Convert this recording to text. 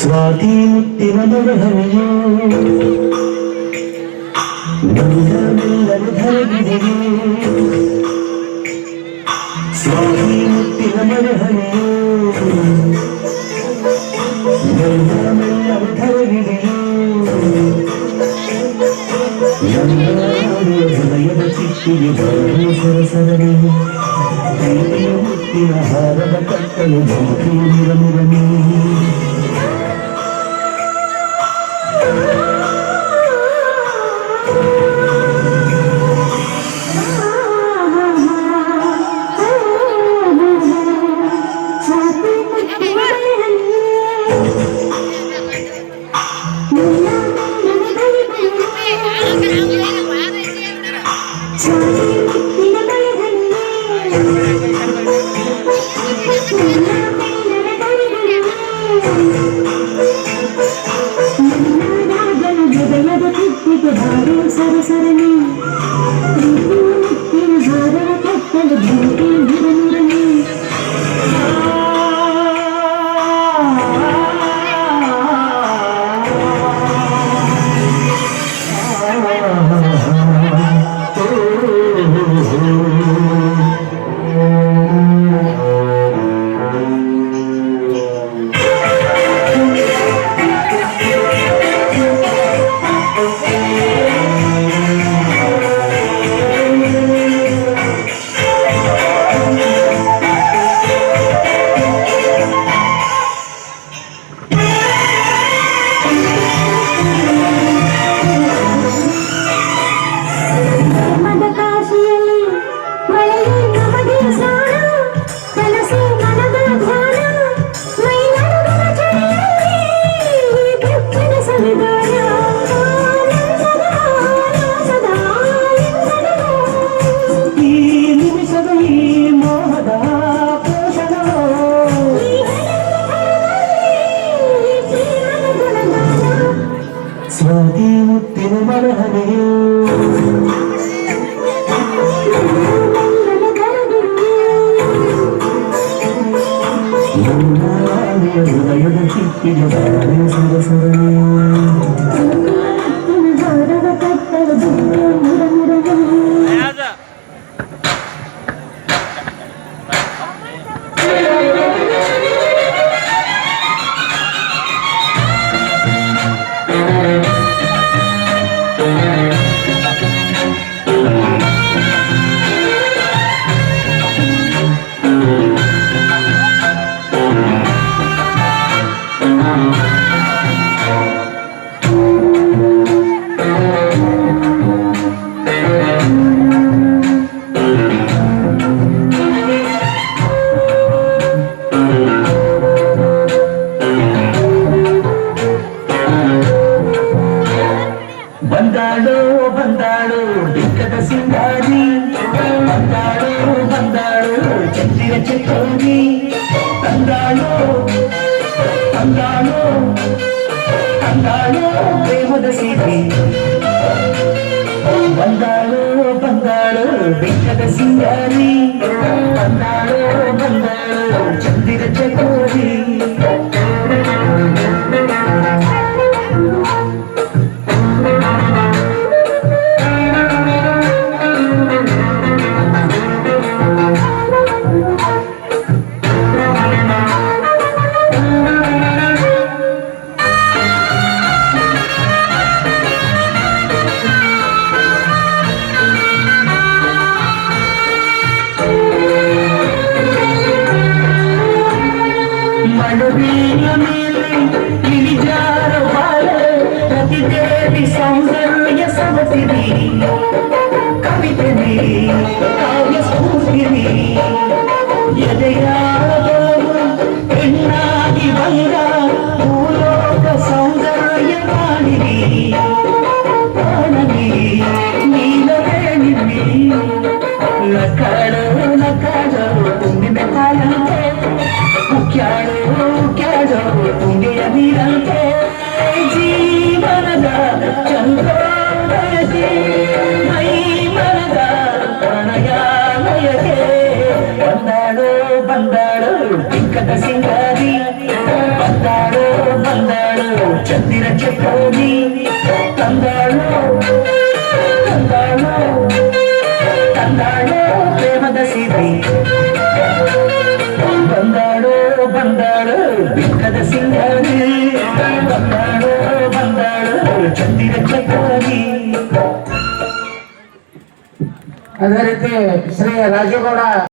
ಸ್ವಾತಿ ಮುತ್ತಿನ ಮರಹನಿಯೋ ಮೆಲ್ಲನೆ ಧರೆಗಿದೆಯೇ ಸ್ವಾತಿ ಮುತ್ತಿನ ಮರಹನಿಯೋ ಮೆಲ್ಲನೆ ಧರೆಗಿದೆಯೇ ಹೃದಯದ ಚಿಟ್ಟಿಗೆ ಬರಲು ಸರಸರನೆ ಮುತ್ತಿನ ಹಾರದ ಕಟ್ಟಲು ಬಹುತಿ ನಿರಮಿರಮೇ ಸರಸರಣಿ ಹಾರವ ಕಟ್ಟಲು ಭೂಮಿ ನಿರನಿರನಿ ಸ್ವಾತಿ ಮುತ್ತಿನ ಮರಹನಿಯೋ ಹೃದಯದ ಚಿಟ್ಟಿಗೆ ಬಾರೆ ಸರಸರಣಿ ಹಾರದ ಕಟ್ಟಲು ಬಂದಾಳೋ ಬಂದಾಳೋ ಬಿಕ್ಕದ ಸಿಂಗಾರಿ ಬಂದಾಳೋ ಬಂದಾಳೋ ಚಂದಿರ ಚಕೋರಿ ತಂದಾಳೋ ತಂದಾಳೋ ತಂದಾಳೋ ಪ್ರೇಮದ ಸಿರಿ ಬಂದಾಳೋ ಬಂದಾಳೋ ಬಿಕ್ಕದ ಸಿಂಗಾರಿ ಬಂದಾಳೋ ಬಂದಾಳೋ ಚಂದಿರ ಚಕೋರಿ ಮಡುವಿನ ಮೇಲೆ ಇಳಿಜಾರ ಬಾಲ ಪ್ರತಿದೇವಿ ಸೌಂದರ್ಯ ಸವತಿನಿ ಕವಿತನಿ ಕಾವ್ಯ ಸ್ಫೂರ್ತಿನಿ ಎದೆಯಾದವು ಹೆಣ್ಣಾಗಿ ಬಂದ ಭೂಲೋಕ ಸೌಂದರ್ಯ ಕಾಣಿನಿ ಕಾಣನಿ ನೀಲವೇಣಿನಿ ನಕಾಡು ನಕಾಡು ತುಂಬಿದ ಕಾಲಂತೆ ಮುಖ್ಯಾಡು ಮುಖ್ಯಾಡು ತುಂಗೆಯ ನೀರಂತೆ ಜೀವನದ ಚಂದ್ರೋದಯಕ್ಕೆ ಮೈ ಮನದ ಪ್ರಣಯಾಲಯಕ್ಕೆ ಬಂದಾಳು ಬಂದಾಳು ಬಿಕ್ಕದ ಸಿಂಗಾರಿ ಬಂದಾಳು ಬಂದ ಚಕೋರಿ ತಂದಾಳು ತಂದಾಳು ತಂದಾಳು ಪ್ರೇಮದ ಸಿರಿ ಬಂದಾಳು ಬಂದಾಳು ಬಿಕ್ಕದ ಸಿಂಗಾರಿ ಬಂದಾಳು ಬಂದಾಳು ಚಂದಿರ ಚಕೋರಿ. ಅದೇ ರೀತಿ ಶ್ರೀ ರಾಜೇಗೌಡ